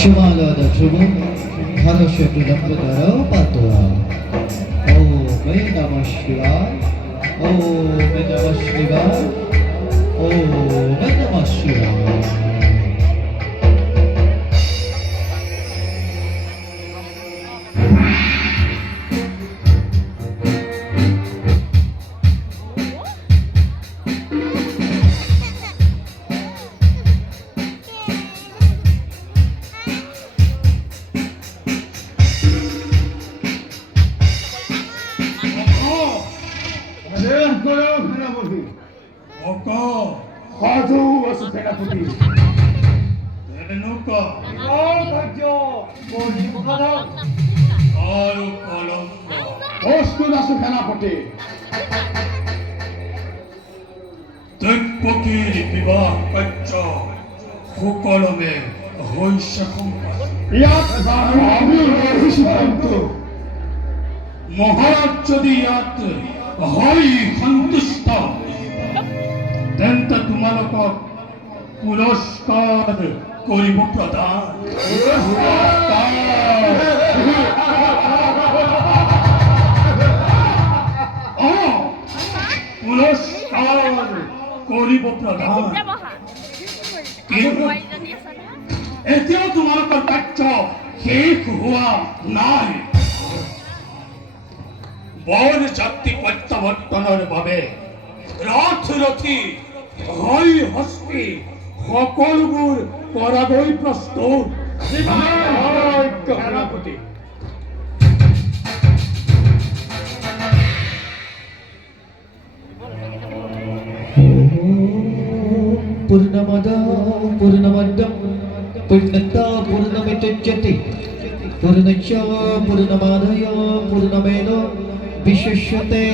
সুমালদ ধ্রুব ভালস বিলম্বধর পাতোয়া ওম নমঃ শিবায় ওম নমঃ শিবায় ওম নমঃ শিবায়। মহারাজ যদি ইয়াত হয় সন্তুষ্ট তেন্তে তোমালোকক পুৰস্কাৰ কৰিব প্ৰদান। পুৰস্কাৰ কৰিব প্ৰদান। এতিয়াও তোমালোকৰ কাৰ্য শেষ হোৱা নাই। বৰ যাত্ৰী প্ৰত্যাৱৰ্তনৰ বাবে ৰথ ৰথী হৈ হস্তি সকলোবোৰ কৰাকৈ প্ৰস্তুত। সেনাপতি পূর্ণমদ পূর্ণমদ্যম পূর্ণতা পূর্ণমিদচ্যতে পূর্ণস্য পূর্ণমাদায় পূর্ণমেদ বিশ্বস্যতে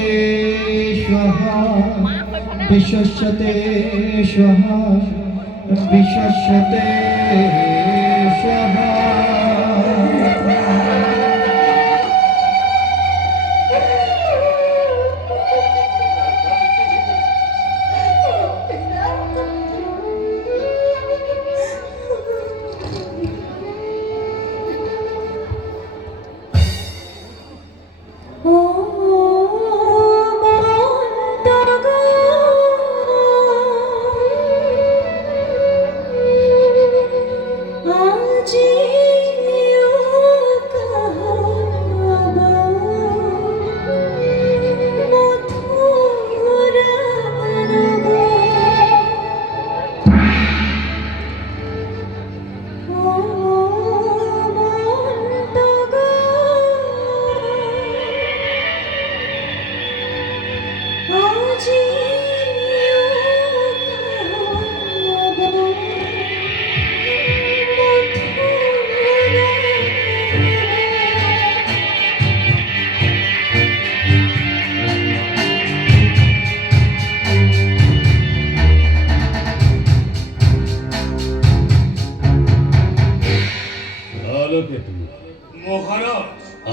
স্বাহা বিশ্বস্যতে স্বাহা বিশ্বস্যতে স্বাহা।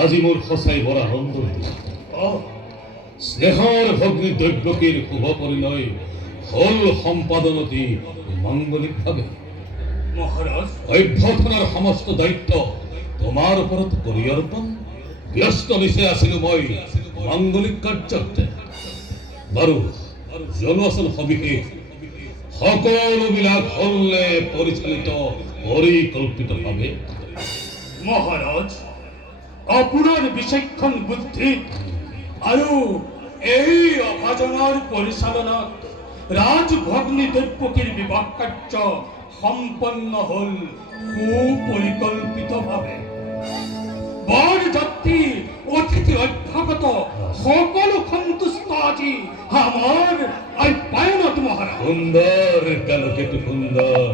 আজি মোৰ সঁচাই বৰ আনন্দ স্নেহৰ ভগ্নী দৈব্যকীৰ শুভ পৰিণয় হল সম্পাদনতি মাংগলিকভাৱে। মহাৰাজ অভ্যৰ্থনাৰ সমস্ত দায়িত্ব তোমাৰ ওপৰত পৰিঅৰ্পণ ব্যস্ত নিচে আছিলো মই মাংগলিক কাৰ্যত। বাৰু জনোৱাচোন সবিশেষ সকলোবিলাক হলনে পৰিচালিত পৰিকল্পিতভাৱে? মহাৰাজ অপুৰৰ বিচক্ষণ বুদ্ধিত আৰু এই অভাজনৰ পৰিচালনাত ৰাজভগ্নী দৈব্যকীৰ বিবাহ কাৰ্য সম্পন্ন হল সুপৰিকল্পিতভাৱে। বৰ যাত্ৰী অতিথি অভ্যাগত সকলো সন্তুষ্ট আজি আমাৰ আপ্যায়নত। মহাৰাজ সুন্দৰ কালকেতু সুন্দৰ।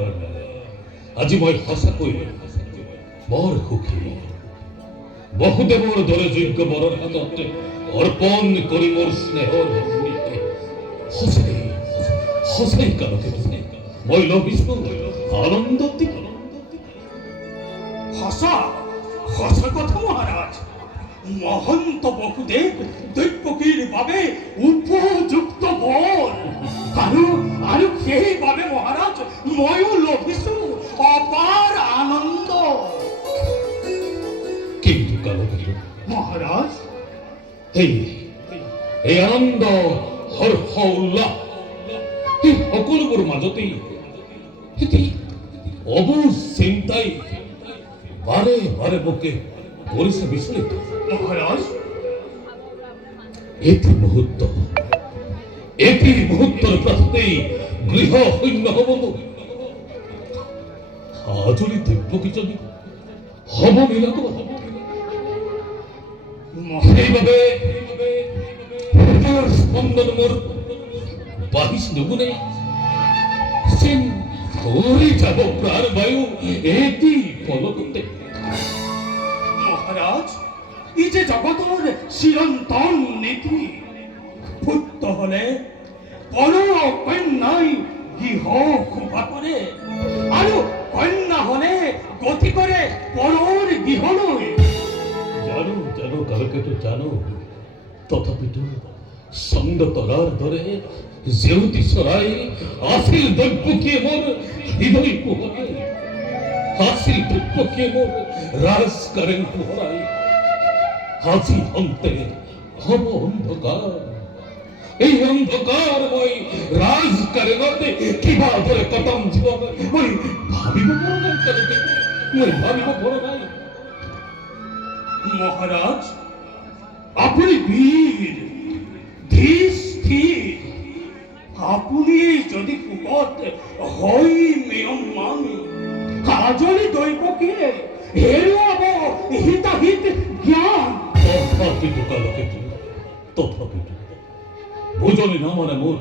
আজি মই সঁচাকৈ বৰ সুখী। বহুদেৱৰ দৰে যোগ্য বৰৰ হাতত অৰ্পণ কৰি মোৰ স্নেহৰ ভগ্নীকে সঁচাই সঁচাই কালকেতু মই লভিছো আনন্দত। সঁচা সঁচা কথা মহাৰাজ। মহন্ত বসুদেৱ দৈব্যকীৰ বাবে উপযুক্ত বৰ আৰু সেইবাবে মহাৰাজ ময়ো লভিছো অপাৰ আনন্দ। ঢুকালো গেল। মহারাজ, এই আনন্দ হৰ্ষ উল্লাস এই সকলোবোৰ মাজতেই এটি অবুজ চিন্তাই বাৰে বাৰে মোকে কৰিছে বিচলিত। মহারাজ, এটি মুহূৰ্তৰ পাছতেই গৃহ শূন্য হ'ব মোৰ। আজৰি দিব্যকিজনী হ'ব নিৰাপদ। সেইবাবে হৃদয়ৰ স্পন্দন মোৰ বাঢ়িছ দুগুণে। যেন উৰি যাব প্ৰাণবায়ু এটি পলকতে। মহারাজ, ই যে জগতৰ চিৰন্তন নীতি। পুত্ৰ হলে পৰ কন্যাই গৃহ শোভা কৰে, আৰু কন্যা হলে গতি কৰে পৰৰ গৃহলৈ। জানো কালকেতো জানো, তথাপিতো চন্দ তৰাৰ দৰে জেউতি চৰাই আছিল দৈৱকীয়ে মোৰ হৃদয় পোহৰাই, আছিল দৈৱকীয়ে মোৰ ৰাজ কাৰেং পোহৰাই। আজি অন্তে হব অন্ধকাৰ, এই অন্ধকাৰ মই ৰাজ কাৰেঙতে কিবা দৰে কটাম জীৱন মই ভাবিব পৰা নাই। কালকে মই ভাবিব পৰা নাই। মহারাজ, আপনি বীর ধীর। আপনি যদি ফুকত হয় মেয়মান, আজলি দৈবকে হেৰুৱাব হিতাহিত জ্ঞান। তথাপিতো কালকেতো ভোজনে নামানে মোৰ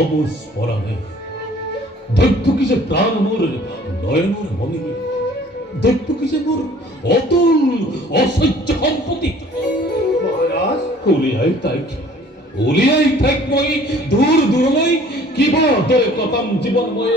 অবুজ পৰাণে। দৈৱকী যে প্ৰাণ মোৰ নয়নৰ মণি, দৈৱকী যে মোৰ অতুল অসহ্য সম্পত্তি। মহারাজ, উলিয়াই তাইক মই দূৰলৈ কিবা দৰে কটাম জীৱন মই।